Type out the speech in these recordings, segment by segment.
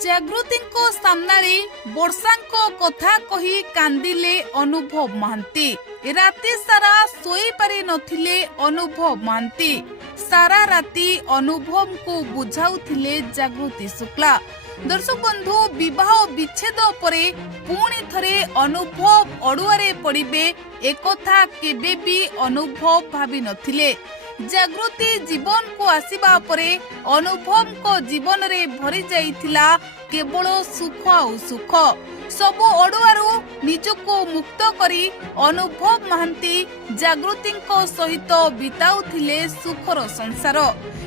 ଜାଗୃତିଙ୍କ ସାମ୍ନାରେ ବର୍ଷାଙ୍କ କଥା କହି କାନ୍ଦିଲେ ଅନୁଭବ ମହାନ୍ତି। ରାତି ସାରା ଶୋଇପାରି ନଥିଲେ ଅନୁଭବ ମହାନ୍ତି। ସାରା ରାତି ଅନୁଭବଙ୍କୁ ବୁଝାଉଥିଲେ ଜାଗୃତି ଶୁକ୍ଲା। ଦର୍ଶକ ବନ୍ଧୁ, ବିବାହ ବିଚ୍ଛେଦ ପରେ ପୁଣି ଥରେ ଅନୁଭବ ଅଡୁଆରେ ପଡ଼ିବେ ଏକଥା କେବେ ବି ଅନୁଭବ ଭାବି ନଥିଲେ। ଜାଗୃତି ଜୀବନକୁ ଆସିବା ପରେ ଅନୁଭବଙ୍କ ଜୀବନରେ ଭରି ଯାଇଥିଲା କେବଳ ସୁଖ ଆଉ ସୁଖ। ସବୁ ଅଡୁଆରୁ ନିଜକୁ ମୁକ୍ତ କରି ଅନୁଭବ ମହାନ୍ତି ଜାଗୃତିଙ୍କ ସହିତ ବିତାଉଥିଲେ ସୁଖର ସଂସାର।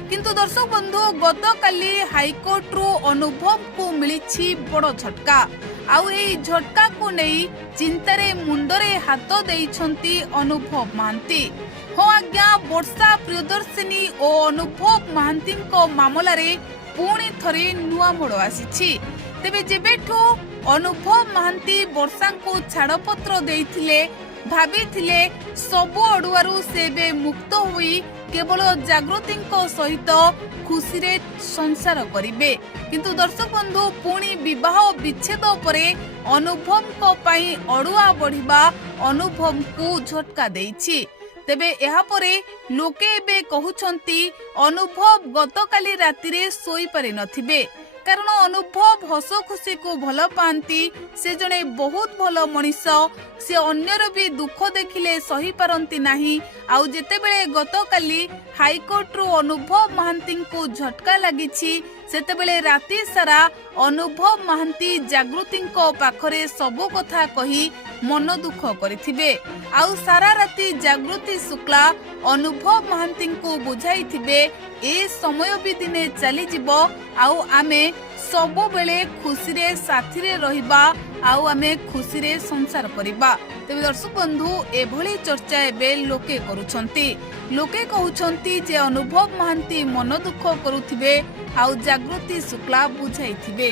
କିନ୍ତୁ ଦର୍ଶକ ବନ୍ଧୁ, ଗତକାଲି ହାଇକୋର୍ଟରୁ ଅନୁଭବଙ୍କୁ ମିଳିଛି ବଡ଼ ଝଟକା। ଆଉ ଏହି ଝଟକାକୁ ନେଇ ଚିନ୍ତାରେ ମୁଣ୍ଡରେ ହାତ ଦେଇଛନ୍ତି ଅନୁଭବ ମହାନ୍ତି। ହଁ ଆଜ୍ଞା, ବର୍ଷା ପ୍ରିୟଦର୍ଶିନୀ ଓ ଅନୁଭବ ମହାନ୍ତିଙ୍କ ମାମଲାରେ ପୁଣି ଥରେ ନୂଆ ମୋଡ଼ ଆସିଛି। ତେବେ ଯେବେଠୁ ଅନୁଭବ ମହାନ୍ତି ବର୍ଷାଙ୍କୁ ଛାଡ଼ପତ୍ର ଦେଇଥିଲେ, ଭାବିଥିଲେ ସବୁ ଅଡୁଆରୁ ସେ ଏବେ ମୁକ୍ତ ହୋଇ କେବଳ ଜାଗୃତିଙ୍କ ସହିତ ଖୁସିରେ ସଂସାର କରିବେ। କିନ୍ତୁ ଦର୍ଶକ ବନ୍ଧୁ, ପୁଣି ବିବାହ ବିଚ୍ଛେଦ ପରେ ଅନୁଭବଙ୍କ ପାଇଁ ଅଡୁଆ ବଢିବା ଅନୁଭବଙ୍କୁ ଝଟକା ଦେଇଛି। ତେବେ ଏହାପରେ ଲୋକେ ଏବେ କହୁଛନ୍ତି ଅନୁଭବ ଗତକାଲି ରାତିରେ ଶୋଇପାରି ନଥିବେ। କାରଣ ଅନୁଭବ ହସ ଖୁସିକୁ ଭଲ ପାଆନ୍ତି। ସେ ଜଣେ ବହୁତ ଭଲ ମଣିଷ। ସେ ଅନ୍ୟର ବି ଦୁଃଖ ଦେଖିଲେ ସହିପାରନ୍ତି ନାହିଁ। ଆଉ ଯେତେବେଳେ ଗତକାଲି ହାଇକୋର୍ଟରୁ ଅନୁଭବ ମହାନ୍ତିଙ୍କୁ ଝଟକା ଲାଗିଛି, ସେତେବେଳେ ରାତି ସାରା ଅନୁଭବ ମହାନ୍ତି ଜାଗୃତିଙ୍କ ପାଖରେ ସବୁ କଥା କହି ମନ ଦୁଃଖ କରିଥିବେ। ଆଉ ସାରା ରାତି ଜାଗୃତି ଶୁକ୍ଲା ଅନୁଭବ ମହାନ୍ତିଙ୍କୁ ବୁଝାଇଥିବେ ଏ ସମୟ ବି ଦିନେ ଚାଲିଯିବ, ଆଉ ଆମେ ସବୁବେଳେ ଖୁସିରେ ସାଥିରେ ରହିବା, ଆଉ ଆମେ ଖୁସିରେ ସଂସାର କରିବା। ତେବେ ଦର୍ଶକ ବନ୍ଧୁ, ଏଭଳି ଚର୍ଚ୍ଚା ଏବେ ଲୋକେ କରୁଛନ୍ତି। ଲୋକେ କହୁଛନ୍ତି ଯେ ଅନୁଭବ ମହାନ୍ତି ମନ ଦୁଃଖ କରୁଥିବେ ଆଉ ଜାଗୃତି ଶୁକ୍ଲା ବୁଝାଇଥିବେ।